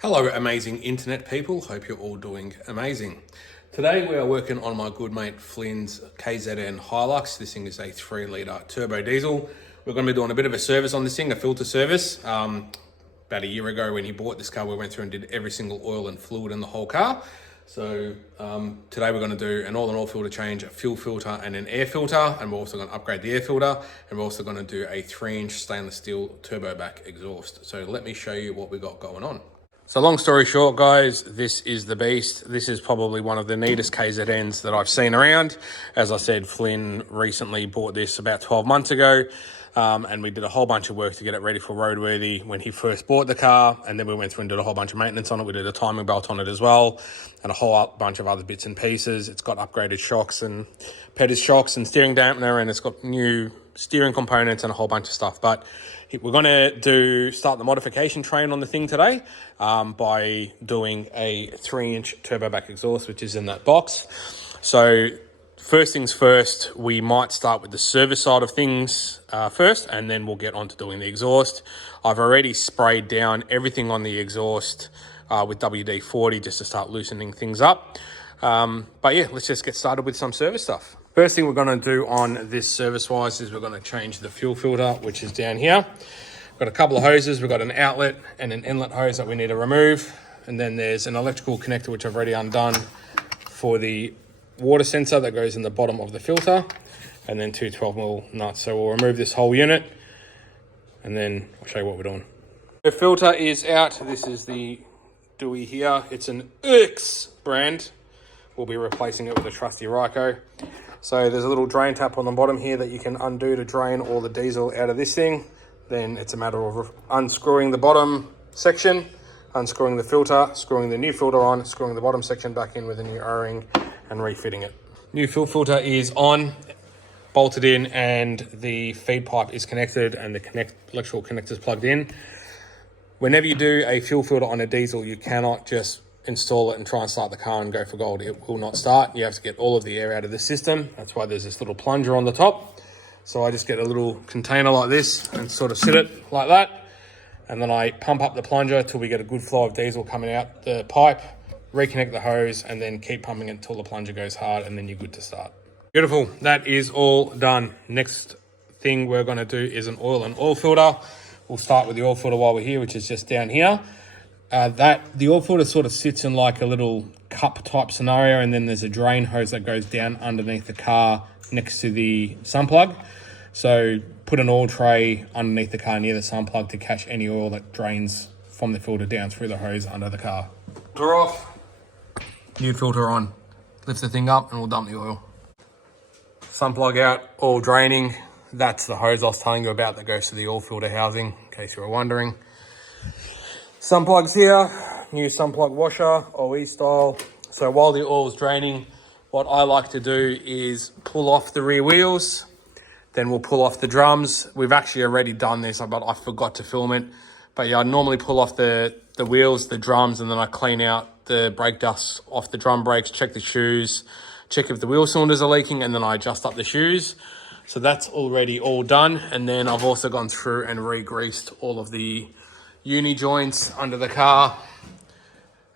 Hello amazing internet people, hope you're all doing amazing. Today we are working on my good mate Flynn's KZN Hilux. This thing is a 3 litre turbo diesel. We're going to be doing a bit of a service on this thing, a filter service. About a year ago when he bought this car, we went through and did every single oil and fluid in the whole car. So today we're going to do an all-in-all filter change, a fuel filter and an air filter, and we're also going to upgrade the air filter, and we're also going to do a 3-inch stainless steel turbo back exhaust. So let me show you what we got going on. So long story short, guys, this is the beast. This is probably one of the neatest KZNs that I've seen around. As I said, Flynn recently bought this about 12 months ago, and we did a whole bunch of work to get it ready for roadworthy when he first bought the car, and then we went through and did a whole bunch of maintenance on it. We did a timing belt on it as well, and a whole bunch of other bits and pieces. It's got upgraded shocks and Pettis shocks and steering dampener, and it's got new steering components and a whole bunch of stuff. But we're going to start the modification train on the thing today by doing a 3-inch turbo back exhaust, which is in that box. So first things first, we might start with the service side of things first, and then we'll get on to doing the exhaust. I've already sprayed down everything on the exhaust with WD-40 just to start loosening things up. But yeah, let's just get started with some service stuff. First thing we're going to do on this service-wise is we're going to change the fuel filter, which is down here. We've got a couple of hoses. We've got an outlet and an inlet hose that we need to remove. And then there's an electrical connector, which I've already undone for the water sensor that goes in the bottom of the filter. And then two 12mm nuts. So we'll remove this whole unit, and then I'll show you what we're doing. The filter is out. This is the Dewey here. It's an X brand. We'll be replacing it with a trusty Ryco. So there's a little drain tap on the bottom here that you can undo to drain all the diesel out of this thing. Then it's a matter of unscrewing the bottom section, unscrewing the filter, screwing the new filter on, screwing the bottom section back in with a new O-ring, and refitting it. New fuel filter is on, bolted in, and the feed pipe is connected, and the electrical connector is plugged in. Whenever you do a fuel filter on a diesel, you cannot just install it and try and start the car and go for gold. It will not start. You have to get all of the air out of the system. That's why there's this little plunger on the top. So I just get a little container like this and sort of sit it like that, and then I pump up the plunger till we get a good flow of diesel coming out the pipe, reconnect the hose, and then keep pumping it until the plunger goes hard, and then you're good to start. Beautiful. That is all done. Next thing we're going to do is an oil filter. We'll start with the oil filter while we're here, which is just down here. The oil filter sort of sits in like a little cup type scenario, and then there's a drain hose that goes down underneath the car next to the sun plug. So put an oil tray underneath the car near the sun plug to catch any oil that drains from the filter down through the hose under the car. Filter off, new filter on. Lift the thing up and we'll dump the oil. Sun plug out, oil draining. That's the hose I was telling you about that goes to the oil filter housing, in case you were wondering. Sun plugs here, new sun plug washer, OE style. So while the oil is draining, what I like to do is pull off the rear wheels, then we'll pull off the drums. We've actually already done this, but I forgot to film it. But yeah, I normally pull off the wheels, the drums, and then I clean out the brake dust off the drum brakes, check the shoes, check if the wheel cylinders are leaking, and then I adjust up the shoes. So that's already all done. And then I've also gone through and re-greased all of the uni joints under the car,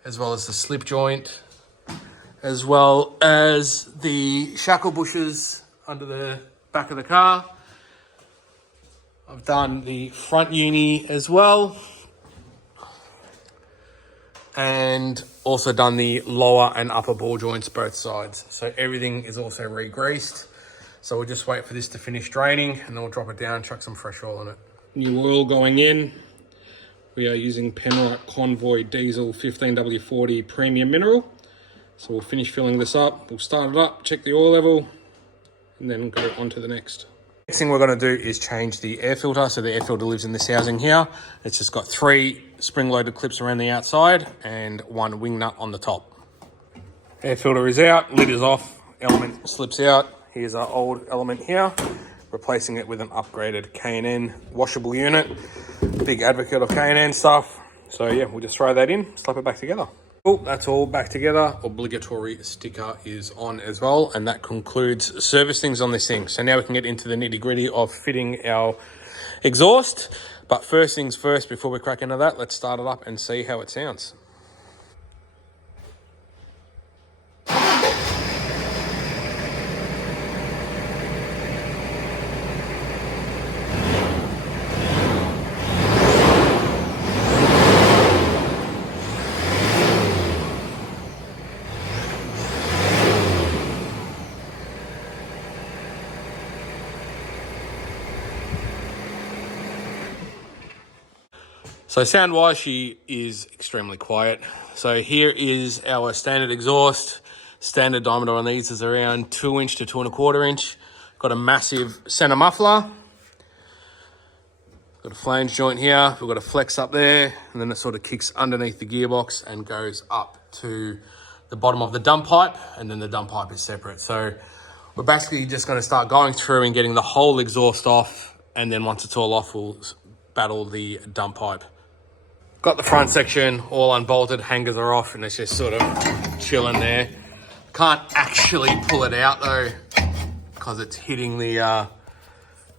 as well as the slip joint, as well as the shackle bushes under the back of the car. I've done the front uni as well, and also done the lower and upper ball joints both sides. So everything is also re-greased. So we'll just wait for this to finish draining, and then we'll drop it down, chuck some fresh oil in it. New oil going in. We are using Penrite Convoy Diesel 15W40 Premium Mineral. So we'll finish filling this up. We'll start it up, check the oil level, and then go on to the next. Next thing we're going to do is change the air filter. So the air filter lives in this housing here. It's just got 3 spring-loaded clips around the outside and 1 wing nut on the top. Air filter is out, lid is off, element slips out. Here's our old element here, replacing it with an upgraded K&N washable unit. Big advocate of K&N stuff. So yeah, we'll just throw that in, slap it back together. Cool, that's all back together. Obligatory sticker is on as well, and that concludes service things on this thing. So now we can get into the nitty gritty of fitting our exhaust. But first things first, before we crack into that, let's start it up and see how it sounds. So sound-wise, she is extremely quiet. So here is our standard exhaust. Standard diameter on these is around 2 inch to 2 1/4 inch. Got a massive center muffler. Got a flange joint here. We've got a flex up there, and then it sort of kicks underneath the gearbox and goes up to the bottom of the dump pipe, and then the dump pipe is separate. So we're basically just going to start going through and getting the whole exhaust off, and then once it's all off, we'll battle the dump pipe. Got the front section all unbolted, hangers are off, and it's just sort of chilling there. Can't actually pull it out though, because it's hitting the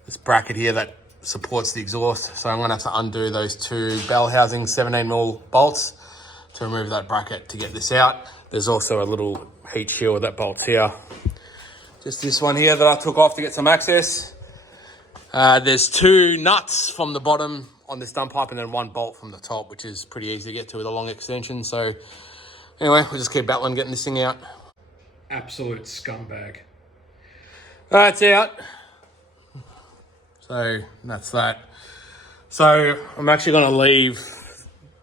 this bracket here that supports the exhaust. So I'm gonna have to undo those two bell housing 17mm bolts to remove that bracket to get this out. There's also a little heat shield that bolts here. Just this one here that I took off to get some access. There's two nuts from the bottom on this dump pipe and then one bolt from the top, which is pretty easy to get to with a long extension. So anyway, we'll just keep battling getting this thing out. Absolute scumbag. That's out. So that's that. So I'm actually going to leave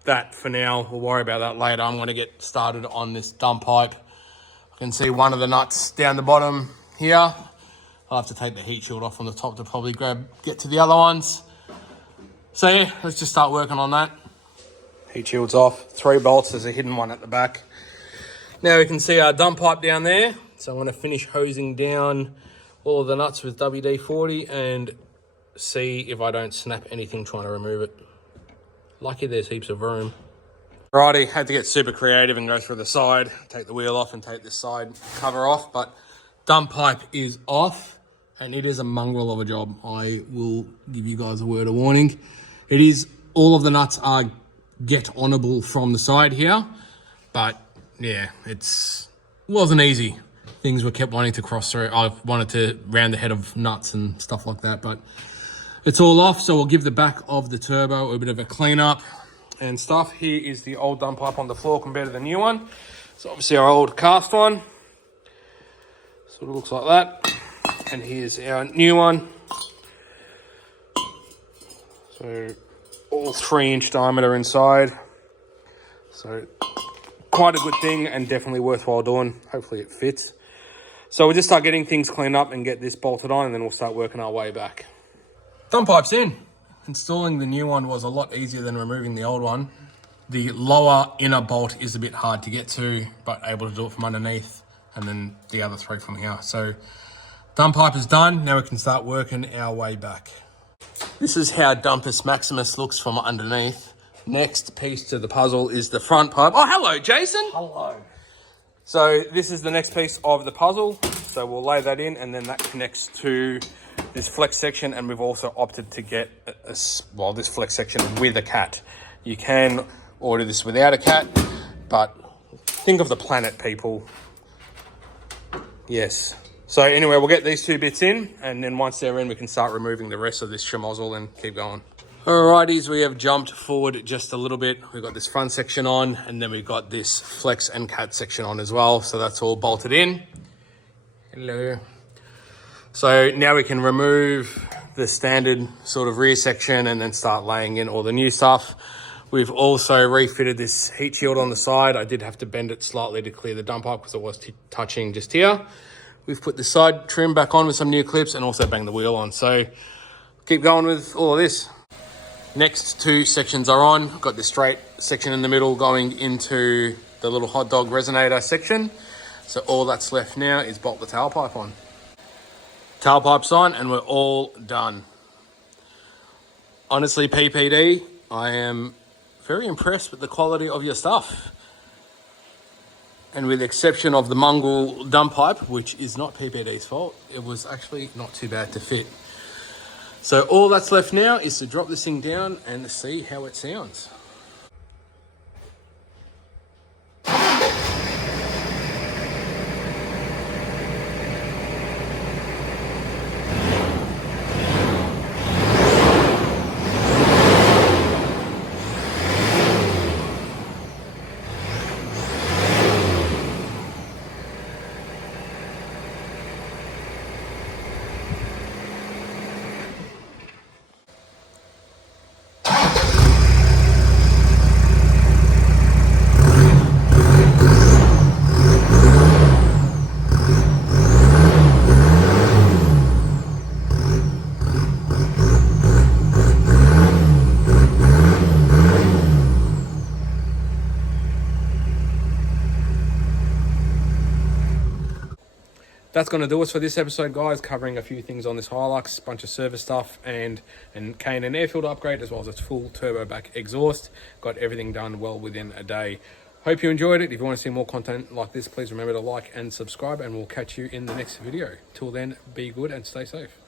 that for now. We'll worry about that later. I'm going to get started on this dump pipe. I can see one of the nuts down the bottom here. I'll have to take the heat shield off on the top to probably get to the other ones. So yeah, let's just start working on that. Heat shield's off, 3 bolts, there's a hidden one at the back. Now we can see our dump pipe down there. So I'm gonna finish hosing down all of the nuts with WD-40 and see if I don't snap anything trying to remove it. Lucky there's heaps of room. Alrighty, had to get super creative and go through the side, take the wheel off and take this side cover off, but dump pipe is off and it is a mongrel of a job. I will give you guys a word of warning. It is, all of the nuts are get-onable from the side here, but yeah, wasn't easy. Things were kept wanting to cross through. I wanted to round the head of nuts and stuff like that, but it's all off. So we'll give the back of the turbo a bit of a clean up and stuff. Here is the old dump pipe on the floor compared to the new one. So obviously our old cast one. Sort of looks like that. And here's our new one. So all 3 inch diameter inside. So quite a good thing and definitely worthwhile doing. Hopefully it fits. So we'll just start getting things cleaned up and get this bolted on, and then we'll start working our way back. Dump pipe's in. Installing the new one was a lot easier than removing the old one. The lower inner bolt is a bit hard to get to, but able to do it from underneath, and then the other 3 from here. So dump pipe is done. Now we can start working our way back. This is how Dumpus Maximus looks from underneath. Next piece to the puzzle is the front pipe. Oh, hello, Jason. Hello. So this is the next piece of the puzzle. So we'll lay that in, and then that connects to this flex section, and we've also opted to get this flex section with a cat. You can order this without a cat, but think of the planet, people. Yes. So anyway, we'll get these 2 bits in, and then once they're in, we can start removing the rest of this schmozzle and keep going. Alrighties, we have jumped forward just a little bit. We've got this front section on, and then we've got this flex and cat section on as well. So that's all bolted in. Hello. So now we can remove the standard sort of rear section and then start laying in all the new stuff. We've also refitted this heat shield on the side. I did have to bend it slightly to clear the dump pipe because it was touching just here. We've put the side trim back on with some new clips and also banged the wheel on. So keep going with all of this. Next 2 sections are on. I've got this straight section in the middle going into the little Hotdog resonator section. So all that's left now is bolt the tailpipe on. Tailpipe's on and we're all done. Honestly, PPD, I am very impressed with the quality of your stuff. And with the exception of the mongrel dump pipe, which is not PPD's fault, it was actually not too bad to fit. So all that's left now is to drop this thing down and see how it sounds. That's going to do us for this episode, guys, covering a few things on this Hilux, bunch of service stuff, and K&N air filter upgrade, as well as its full turbo back exhaust. Got everything done well within a day. Hope you enjoyed it. If you want to see more content like this, please remember to like and subscribe, and we'll catch you in the next video. Till then, be good and stay safe.